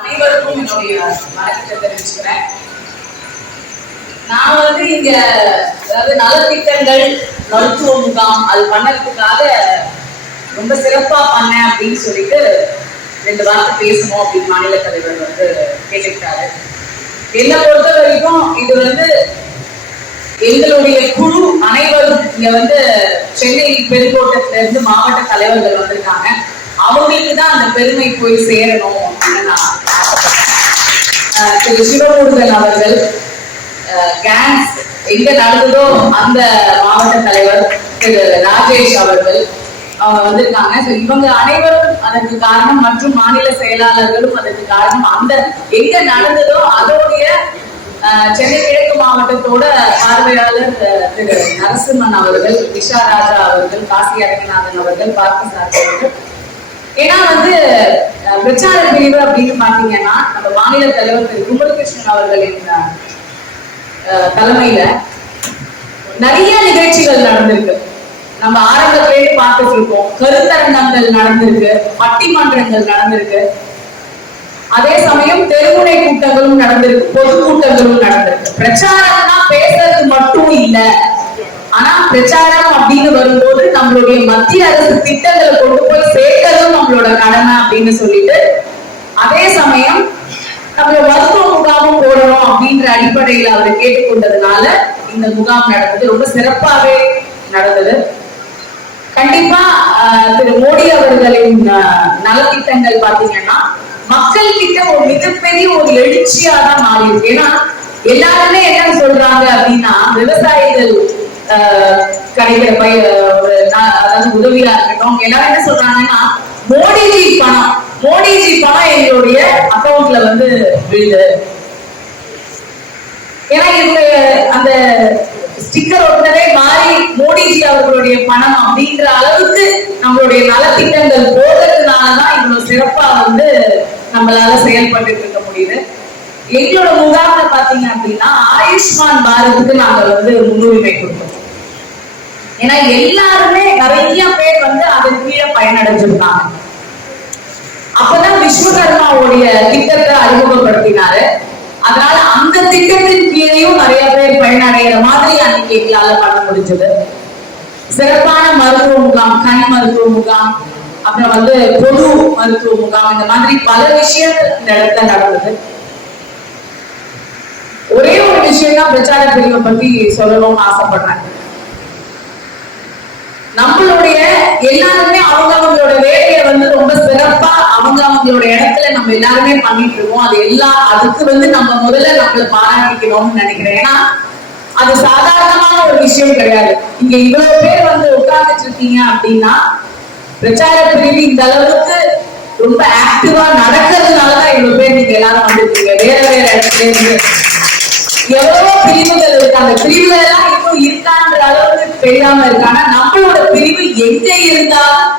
அனைவருக்கும் என்னுடைய வணக்கத்தை தெரிவிச்சுக்கிறேன். நான் வந்து இங்க அதாவது நலத்திட்டங்கள் மருத்துவ முகாம் அது பண்ணதுக்காக ரொம்ப சிறப்பா பண்ணேன் அப்படின்னு சொல்லிட்டு ரெண்டு வார்த்தை பேசணும் அப்படின்னு மாநில தலைவர் வந்து கேட்டுக்கிட்டாரு. என்னை பொறுத்த வரைக்கும் இது வந்து எங்களுடைய குழு அனைவரும் இங்க வந்து சென்னை பெருங்கோட்டத்துல இருந்து மாவட்ட தலைவர்கள் வந்திருக்காங்க. அவங்களுக்கு தான் அந்த பெருமை போய் சேரணும். திரு சிவமுருகன் அவர்கள் கேங்ஸ் எங்க நடந்ததோ அந்த மாவட்ட தலைவர் திரு ராஜேஷ் அவர்கள் அவங்க வந்திருக்காங்க. ஸோ இவங்க அனைவரும் அதற்கு காரணம் மற்றும் மாநில செயலாளர்களும் அதற்கு காரணம். அந்த எங்க நடந்ததோ அதோடைய சென்னை கிழக்கு மாவட்டத்தோட பார்வையாளர் திரு நரசிம்மன் அவர்கள் விஷா ராஜா அவர்கள் காசி அரங்கநாதன் அவர்கள் பார்த்தசார் அவர்கள் ஏன்னா வந்து பிரச்சார பிரிவு அப்படின்னு பாத்தீங்கன்னா நம்ம மாநில தலைவர் திரு. குமரகிருஷ்ணன் அவர்களின் அஹ், தலைமையில நிறைய நிகழ்ச்சிகள் நடந்திருக்கு. நம்ம ஆரம்பத்திலேயே பார்த்துட்டு இருக்கோம் கருத்தரங்கங்கள் நடந்திருக்கு. பட்டிமன்றங்கள் நடந்திருக்கு. அதே சமயம் தெருமுனை கூட்டங்களும் நடந்திருக்கு. பொது கூட்டங்களும் நடந்திருக்கு. பிரச்சாரம்னா பேசுறது மட்டும் இல்ல. ஆனா பிரச்சாரம் அப்படின்னு வரும்போது நம்மளுடைய மத்திய அரசு திட்டங்களை கொண்டு போய் சேர்க்கறதும் நம்மளோட கடமை அப்படின்னு சொல்லிட்டு அதே சமயம் நம்ம மருத்துவ முகாமும் போடணும் அப்படின்ற அடிப்படையில் அவர் கேட்டுக்கொண்டதுனால இந்த முகாம் நடந்தது. ரொம்ப சிறப்பாகவே நடந்தது. கண்டிப்பா திரு மோடி அவர்களின் நலத்திட்டங்கள் பாத்தீங்கன்னா மக்கள் கிட்ட ஒரு மிகப்பெரிய ஒரு எழுச்சியா தான் மாறி இருக்கு ஏன்னா எல்லாருமே என்ன சொல்றாங்க அப்படின்னா விவசாயிகள் ஆஹ், கிடைக்கிற பய ஒரு அதாவது உதவியா இருக்கட்டும். எல்லாரும் என்ன சொல்றாங்கன்னா மோடிஜி பணம். மோடிஜி பணம் எங்களுடைய அக்கௌண்ட்ல வந்து விழுது ஏன்னா இவங்க அந்த ஸ்டிக்கர் ஒட்டவே மாறி மோடிஜி அவர்களுடைய பணம் அப்படின்ற அளவுக்கு நம்மளுடைய நலத்திட்டங்கள் போகிறதுனாலதான் இவ்வளவு சிறப்பா வந்து நம்மளால செயல்பட்டு இருக்க முடியுது. எங்களோட முகாம்ல பாத்தீங்க அப்படின்னா ஆயுஷ்மான் பாரத்துக்கு நாங்க வந்து முன்னுரிமை கொடுத்தோம். ஏன்னா எல்லாருமே நிறைய பேர் வந்து அதன் கீழே பயனடைஞ்சிருக்காங்க. அப்பதான் விஸ்வகர்மாவுடைய திட்டத்தை அறிமுகப்படுத்தினாரு. அதனால அந்த திட்டத்தின் கீழேயும் நிறைய பேர் பயனடைகிற மாதிரி அன்னைக்கு எங்களால பண்ண முடிஞ்சது. சிறப்பான மருத்துவ முகாம் கண் மருத்துவ முகாம் அப்புறம் வந்து பொது மருத்துவ முகாம் இந்த மாதிரி பல விஷயங்கள் இந்த இடத்துல நடந்தது. ஒரே ஒரு விஷயம் தான் பிரச்சார பிரிவை பத்தி சொல்லணும்னு ஆசைப்படுறேன் நம்மளுடைய எல்லாருமே அவங்க அவங்களோட வேலையை வந்து ரொம்ப சிறப்பா அவங்க அவங்களோட இடத்துல நம்ம எல்லாருமே பண்ணிட்டு இருக்கோம். அது எல்லா அதுக்கு வந்து நம்ம முதல்ல நம்மள பாராட்டிக்கணும்னு நினைக்கிறேன். ஏன்னா அது சாதாரணமான ஒரு விஷயம் கிடையாது. இங்க இவ்வளவு பேர் வந்து உட்கார்ந்துட்டு இருக்கீங்க அப்படின்னா பிரச்சார பிரிவு இந்த அளவுக்கு ரொம்ப ஆக்டிவா நடக்கிறதுனாலதான் இவ்வளவு பேர் நீங்க எல்லாரும் வந்திருக்கீங்க. வேற வேற இடத்துல இருந்து. எவ்வளவோ பிரிவுகள் இருக்கு. அந்த பிரிவுகள் எல்லாம் இப்போ இருக்கான்ற அளவுக்கு தெரியாம இருக்கு. ஆனா நம்மளோட பிரிவு எங்க இருந்தாலும்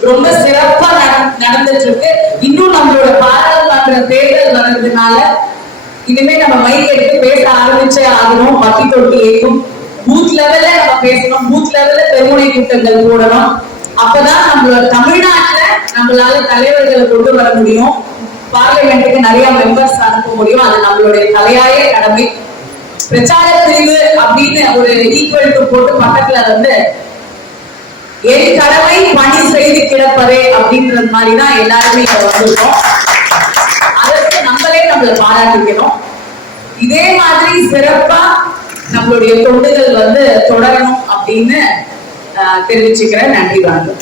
ரொம்ப சிறப்பா நட- நடந்துட்டு இருக்கு இன்னும் நம்மளோட பாராளுமன்ற தேர்தல் வர்றதுனால இனிமே நம்ம மைக் எடுத்து பேச ஆரம்பிச்சே ஆகணும். பக்கி தொட்டி ஏற்கும் பூத் லெவல்ல நம்ம பேசணும். பூத் லெவல்ல பெருமுனை கூட்டங்கள் போடணும். அப்பதான் நம்மளோட தமிழ்நாட்டுல நம்மளால தலைவர்களை கொண்டு வர முடியும். பார்லிமெண்ட்டுக்கு நிறைய மெம்பர்ஸ் அனுப்ப முடியும். அது நம்மளுடைய தலையாய கடமை. பிரச்சார பிரிவு அப்படின்னு ஒரு ஈக்குவல் டு போட்டு பக்கத்துல வந்து என் கடமை பணி செய்து கிடப்பதே அப்படின்றது மாதிரிதான் எல்லாருமே இங்க வந்திருக்கோம். அதற்கு நம்மளே நம்மளை பாராட்டிக்கணும். இதே மாதிரி சிறப்பா நம்மளுடைய தொண்டுகள் வந்து தொடரணும் அப்படின்னு தெரிவிச்சுக்கிறேன். நன்றி வணக்கம்.